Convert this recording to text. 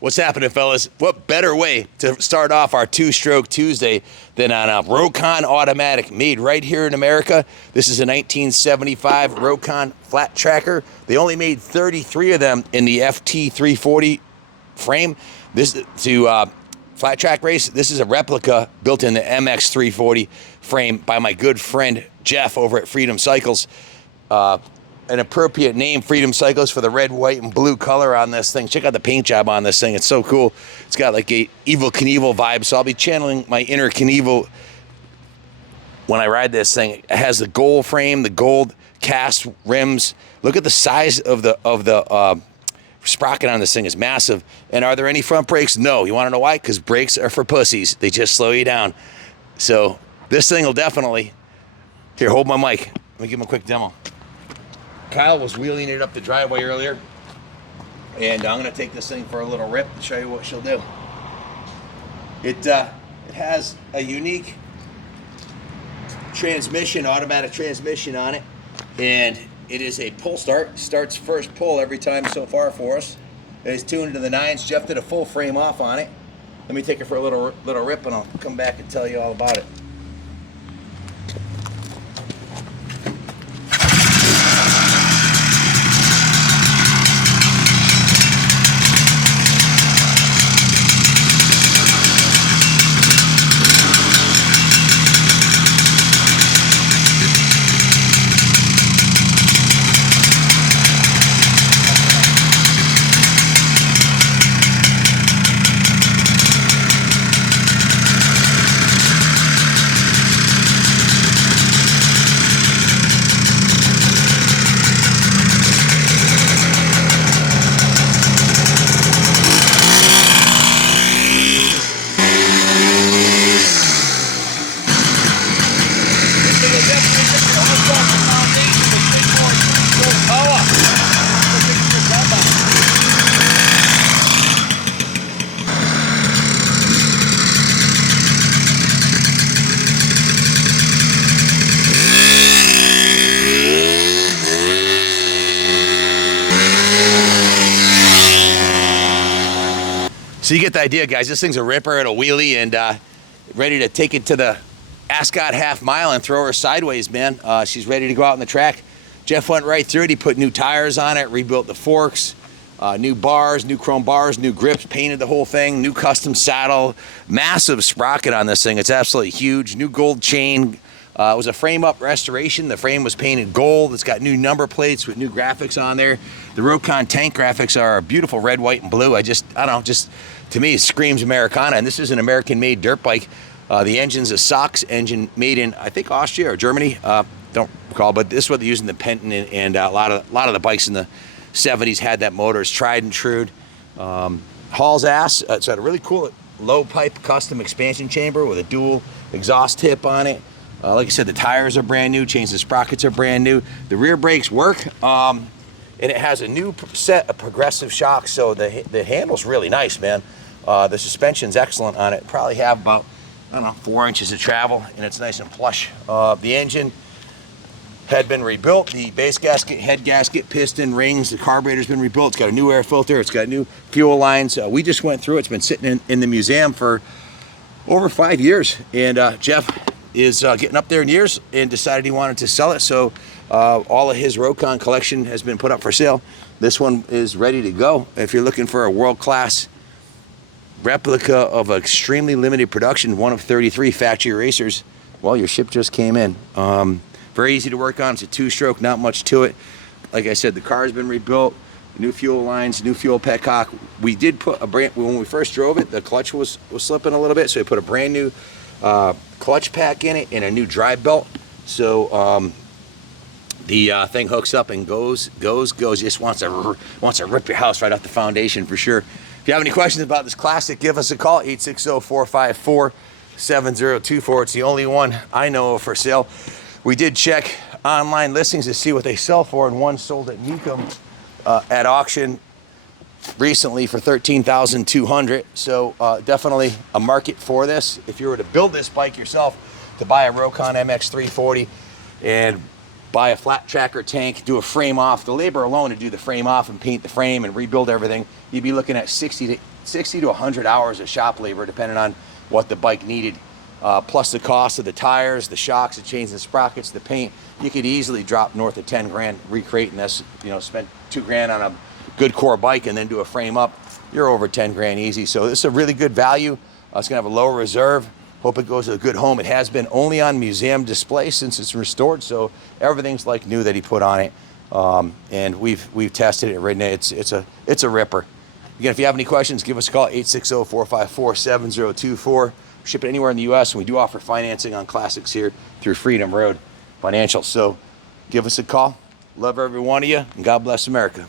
What's happening, fellas? What better way to start off our two-stroke Tuesday than on a ROKON automatic made right here in America. This is a 1975 ROKON flat tracker. They only made 33 of them in the FT340 frame. This to flat track race. This is a replica built in the MX340 frame by my good friend Jeff over at Freedom Cycles. An appropriate name, Freedom Cycles, for the red, white, and blue color on this thing. Check out the paint job on this thing. It's so cool. It's got like a Evel Knievel vibe, so I'll be channeling my inner Knievel when I ride this thing. It has the gold frame, the gold cast rims. Look at the size of the sprocket on this thing. Is massive. And are there any front brakes? No. You want to know why? Because brakes are for pussies. They just slow you down. So this thing will definitely... Here, hold my mic. Let me give him a quick demo. Kyle was wheeling it up the driveway earlier, and I'm going to take this thing for a little rip and show you what she'll do. It has a unique transmission, automatic transmission on it, and it is a pull start. Starts first pull every time so far for us. It is tuned to the 9s. Jeff did a full frame off on it. Let me take it for a little rip, and I'll come back and tell you all about it. So you get the idea, guys. This thing's a ripper. It'll wheelie and ready to take it to the Ascot half mile and throw her sideways, man. She's ready to go out on the track. Jeff went right through it. He put new tires on it, rebuilt the forks, new bars, new chrome bars, new grips, painted the whole thing, new custom saddle, massive sprocket on this thing. It's absolutely huge. New gold chain. It was a frame-up restoration. The frame was painted gold. It's got new number plates with new graphics on there. The ROKON tank graphics are beautiful red, white, and blue. I don't know, just to me, it screams Americana. And this is an American-made dirt bike. The engine's a SOX engine made in, I think, Austria or Germany. Don't recall, but this is what they use in the Penton, and a lot of the bikes in the 70s had that motor. It's tried and true. Hauls ass. It's got a really cool low pipe custom expansion chamber with a dual exhaust tip on it. Like I said, the tires are brand new. Chains and sprockets are brand new. The rear brakes work. And it has a new set of progressive shocks, so the handle's really nice, man. The suspension's excellent on it. Probably have about, I don't know, 4 inches of travel, and it's nice and plush. The engine had been rebuilt. The base gasket, head gasket, piston, rings, the carburetor's been rebuilt. It's got a new air filter. It's got new fuel lines. We just went through it. It's been sitting in the museum for over 5 years, and Jeff is getting up there in years and decided he wanted to sell it. So all of his ROKON collection has been put up for sale. This one is ready to go. If you're looking for a world-class replica of an extremely limited production, one of 33 factory racers, well, your ship just came in. Very easy to work on. It's a two-stroke, not much to it. Like I said, the car's been rebuilt, new fuel lines, new fuel petcock. We did put when we first drove it, the clutch was slipping a little bit, so we put a brand new clutch pack in it and a new drive belt. So the thing hooks up and goes. Just wants to rip your house right off the foundation for sure. If you have any questions about this classic, give us a call, 860-454-7024. It's the only one I know of for sale. We did check online listings to see what they sell for, and one sold at Mecum at auction recently for $13,200. So definitely a market for this. If you were to build this bike yourself, to buy a ROKON MX340 and buy a flat tracker tank, do a frame off. The labor alone to do the frame off and paint the frame and rebuild everything, you'd be looking at 60 to 100 hours of shop labor, depending on what the bike needed. Plus the cost of the tires, the shocks, the chains and sprockets, the paint. You could easily drop north of 10 grand recreating this. You know, spend 2 grand on a good core bike and then do a frame up. You're over 10 grand easy. So this is a really good value. It's gonna have a low reserve. Hope it goes to a good home. It has been only on museum display since it's restored, so everything's like new that he put on it. And we've tested it, ridden it. It's a ripper. Again, if you have any questions, give us a call, 860-454-7024. Ship it anywhere in the U.S., and we do offer financing on classics here through Freedom Road Financial. So give us a call. Love every one of you, and God bless America.